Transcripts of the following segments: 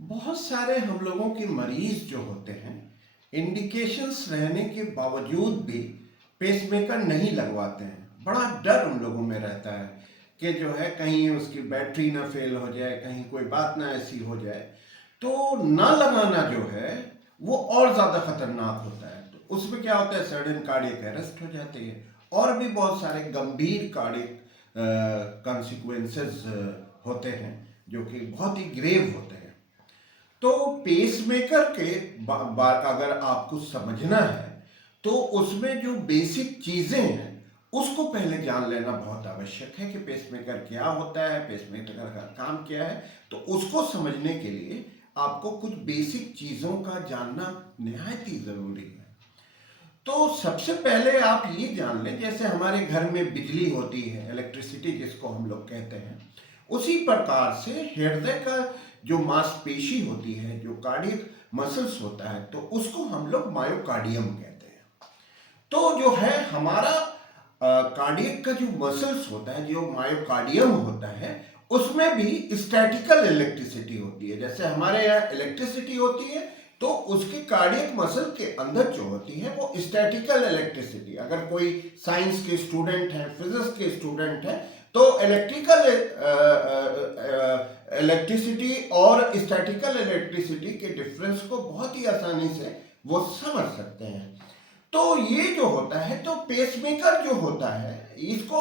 बहुत सारे हम लोगों के मरीज जो होते हैं, इंडिकेशंस रहने के बावजूद भी पेसमेकर नहीं लगवाते हैं। बड़ा डर उन लोगों में रहता है कि जो है कहीं उसकी बैटरी ना फेल हो जाए, कहीं कोई बात ना ऐसी हो जाए। तो ना लगाना जो है वो और ज़्यादा खतरनाक होता है। तो उसमें क्या होता है, सडन कार्डियक अरेस्ट हो जाती है और भी बहुत सारे गंभीर कार्डियक कॉन्सिक्वेंसेस होते हैं जो कि बहुत ही ग्रेव होते हैं। तो पेसमेकर के अगर आपको समझना है तो उसमें जो बेसिक चीजें हैं उसको पहले जान लेना बहुत आवश्यक है कि पेसमेकर क्या होता है, पेसमेकर का काम क्या है। तो उसको समझने के लिए आपको कुछ बेसिक चीजों का जानना निहायत ही जरूरी है। तो सबसे पहले आप ये जान लें, जैसे हमारे घर में बिजली होती है, इलेक्ट्रिसिटी जिसको हम लोग कहते हैं, उसी प्रकार से हृदय का जो मांसपेशी होती है, जो कार्डियक मसल्स होता है, तो उसको हम लोग मायोकार्डियम कहते हैं। तो जो है हमारा कार्डियक का जो मसल्स होता है, जो मायोकार्डियम होता है, उसमें भी स्टैटिकल इलेक्ट्रिसिटी होती है। जैसे हमारे यहाँ इलेक्ट्रिसिटी होती है, तो उसकी कार्डियक मसल के अंदर जो होती है वो स्टैटिकल इलेक्ट्रिसिटी। अगर कोई साइंस के स्टूडेंट है, फिजिक्स के स्टूडेंट है, तो इलेक्ट्रिकल इलेक्ट्रिसिटी और स्टैटिकल इलेक्ट्रिसिटी के डिफरेंस को बहुत ही आसानी से वो समझ सकते हैं। तो ये जो होता है, तो पेसमेकर जो होता है, इसको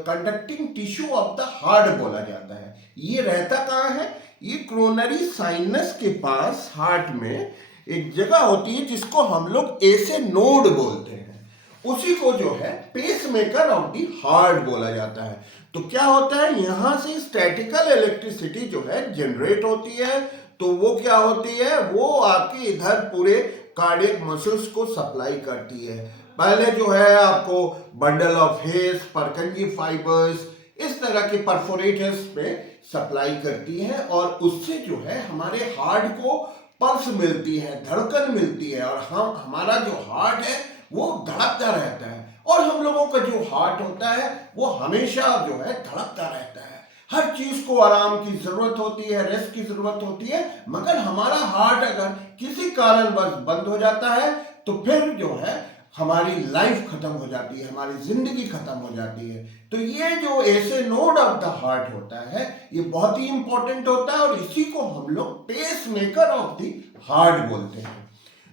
conducting tissue of the heart बोला जाता है। ये रहता कहाँ है? ये क्रोनरी साइनस के पास हार्ट में एक जगह होती है जिसको हम लोग ऐसे नोड बोलते हैं। उसी को जो है पेसमेकर ऑफ द हार्ट बोला जाता है। तो क्या होता है, यहां से स्टैटिकल इलेक्ट्रिसिटी जो है जनरेट होती है। तो वो क्या होती है, वो आपके इधर पूरे कार्डियक मसल्स को सप्लाई करती है। पहले जो है आपको bundle of hairs, Purkinje fibres, इस तरह के परफोरेटर्स पे सप्लाई करती है, और उससे जो है हमारे हार्ट को पल्स मिलती है, धड़कन मिलती है, और हमारा जो हार्ट है वो धड़कता रहता है। और हम लोगों का जो हार्ट होता है वो हमेशा जो है धड़कता रहता है। हर चीज को आराम की जरूरत होती है, रेस्ट की जरूरत होती है, मगर हमारा हार्ट अगर किसी कारणवश बंद हो जाता है तो फिर जो है हमारी लाइफ खत्म हो जाती है, हमारी जिंदगी खत्म हो जाती है। तो ये जो ऐसे नोड ऑफ द हार्ट होता है, ये बहुत ही इंपॉर्टेंट होता है, और इसी को हम लोग pacemaker of the heart बोलते हैं।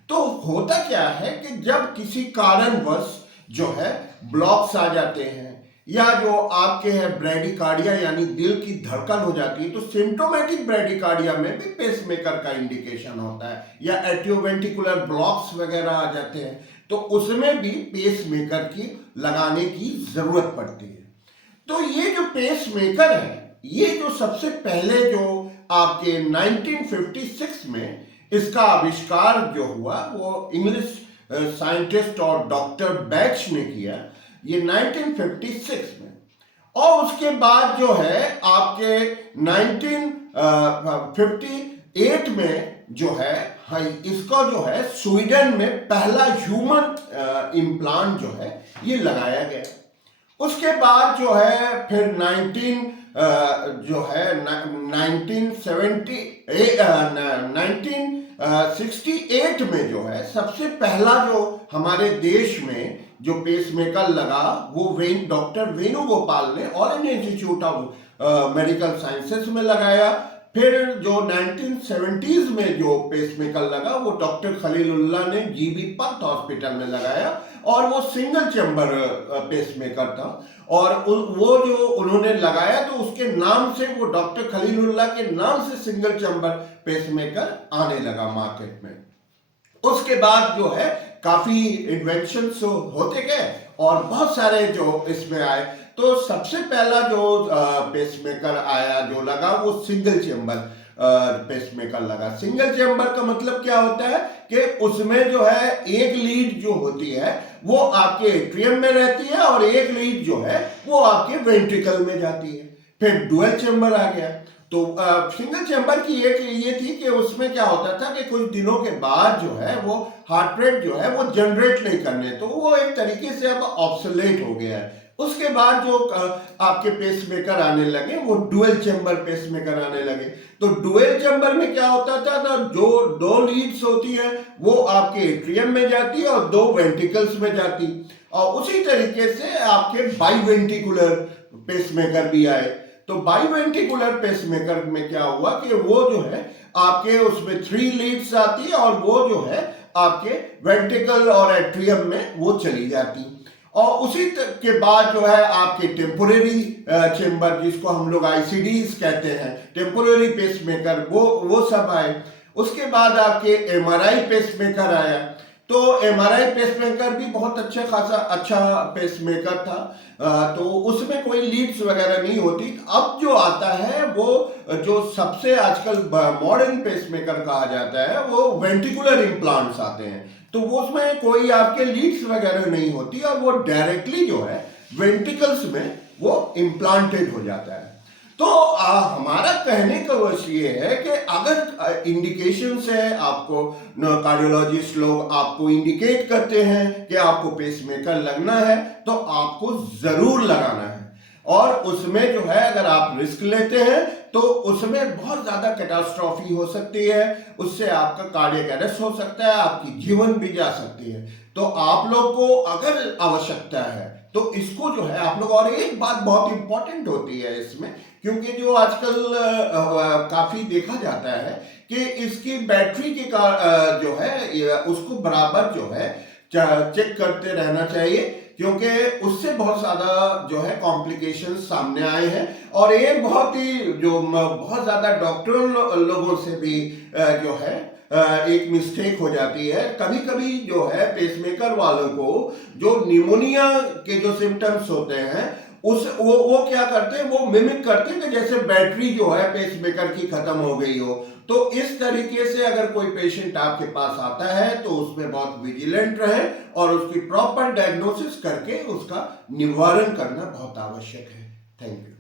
तो होता क्या है कि जब किसी कारणवश जो है ब्लॉक्स आ जाते हैं, या जो आपके है ब्रेडिकार्डिया यानी दिल की धड़कन हो जाती है, तो सिम्टोमेटिक ब्रेडिकार्डिया में भी पेसमेकर का इंडिकेशन होता है, या एट्रियोवेंट्रिकुलर ब्लॉक्स वगैरह आ जाते हैं, तो उसमें भी पेसमेकर की लगाने की जरूरत पड़ती है। तो ये जो पेसमेकर है, ये जो सबसे पहले जो आपके 1956 में इसका आविष्कार जो हुआ, वो इंग्लिश साइंटिस्ट और डॉक्टर बैक्स ने किया, ये 1956 में। और उसके बाद जो है आपके 1958 में जो है, हाँ, इसका जो है स्वीडन में पहला ह्यूमन इम्प्लांट जो है ये लगाया गया। उसके बाद जो है फिर 1968 में जो है सबसे पहला जो हमारे देश में जो पेसमेकर लगा, वो डॉक्टर वेणुगोपाल ने all India institute of medical sciences में लगाया। फिर जो 1970s में जो पेसमेकर लगा, वो डॉक्टर खलीलुल्लाह ने जीबी पंत हॉस्पिटल में लगाया, और वो सिंगल चैम्बर पेसमेकर था। और वो जो उन्होंने लगाया, तो उसके नाम से, वो डॉक्टर खलीलुल्लाह के नाम से सिंगल चैम्बर पेसमेकर आने लगा मार्केट में। उसके बाद जो है काफी इन्वेंशंस होते गए और बहुत सारे जो इसमें आए। तो सबसे पहला जो पेसमेकर आया, जो लगा, वो सिंगल चेम्बर पेसमेकर लगा। सिंगल चेम्बर का मतलब क्या होता है कि उसमें जो है एक लीड जो होती है वो आपके एट्रियम में रहती है, और एक लीड जो है वो आपके वेंट्रिकल में जाती है। फिर डुअल चेम्बर आ गया। तो सिंगल चैम्बर की एक ये थी कि उसमें क्या होता था कि कुछ दिनों के बाद जो है वो हार्ट रेट जो है वो जनरेट नहीं करने, तो वो एक तरीके से अब ऑब्सोलेट हो गया है। उसके बाद जो आपके पेसमेकर आने लगे वो डुअल चेंबर पेसमेकर आने लगे। तो डुअल चेंबर में क्या होता था ना, जो दो लीड्स होती है वो आपके एट्रियम में जाती है और दो वेंट्रिकल्स में जाती, और उसी तरीके से आपके बाईवेंट्रिकुलर पेसमेकर भी आए। तो बाईवेंट्रिकुलर पेसमेकर में क्या हुआ कि वो जो है आपके उसमें 3 लीड्स आती है और वो जो है आपके वेंट्रिकल और एट्रियम में वो चली जाती। और उसी के बाद जो है आपके टेम्पोरेरी चेंबर, जिसको हम लोग आईसीडीज कहते हैं, टेम्पोरेरी पेसमेकर, वो सब आए। उसके बाद आपके एमआरआई पेसमेकर आया। तो एमआरआई पेसमेकर भी बहुत अच्छा पेसमेकर था। तो उसमें कोई लीड्स वगैरह नहीं होती। अब जो आता है वो जो सबसे आजकल मॉडर्न पेसमेकर कहा जाता है वो वेंट्रिकुलर इम्प्लांट्स आते हैं। तो वो उसमें कोई आपके लीड्स वगैरह नहीं होती और वो डायरेक्टली जो है वेंट्रिकल्स में वो इम्प्लांटेड हो जाता है। तो हमारा कहने का वश ये है कि अगर इंडिकेशंस है, आपको कार्डियोलॉजिस्ट लोग आपको इंडिकेट करते हैं कि आपको पेसमेकर लगना है, तो आपको जरूर लगाना है। और उसमें जो है अगर आप रिस्क लेते हैं तो उसमें बहुत ज्यादा कैटास्ट्रॉफी हो सकती है, उससे आपका कार्डियक अरेस्ट हो सकता है, आपकी जीवन भी जा सकती है। तो आप लोग को अगर आवश्यकता है तो इसको जो है आप लोग, और एक बात बहुत इंपॉर्टेंट होती है इसमें, क्योंकि जो आजकल काफी देखा जाता है कि इसकी बैटरी के जो है उसको बराबर जो है चेक करते रहना चाहिए, क्योंकि उससे बहुत ज्यादा जो है कॉम्प्लिकेशंस सामने आए हैं। और ये बहुत ज्यादा डॉक्टर लोगों से भी जो है एक मिस्टेक हो जाती है। कभी कभी जो है पेसमेकर वालों को जो निमोनिया के जो सिम्टम्स होते हैं वो क्या करते हैं, वो मिमिक करते हैं कि जैसे बैटरी जो है पेसमेकर की खत्म हो गई हो। तो इस तरीके से अगर कोई पेशेंट आपके पास आता है तो उसमें बहुत विजिलेंट रहे और उसकी प्रॉपर डायग्नोसिस करके उसका निवारण करना बहुत आवश्यक है। Thank you.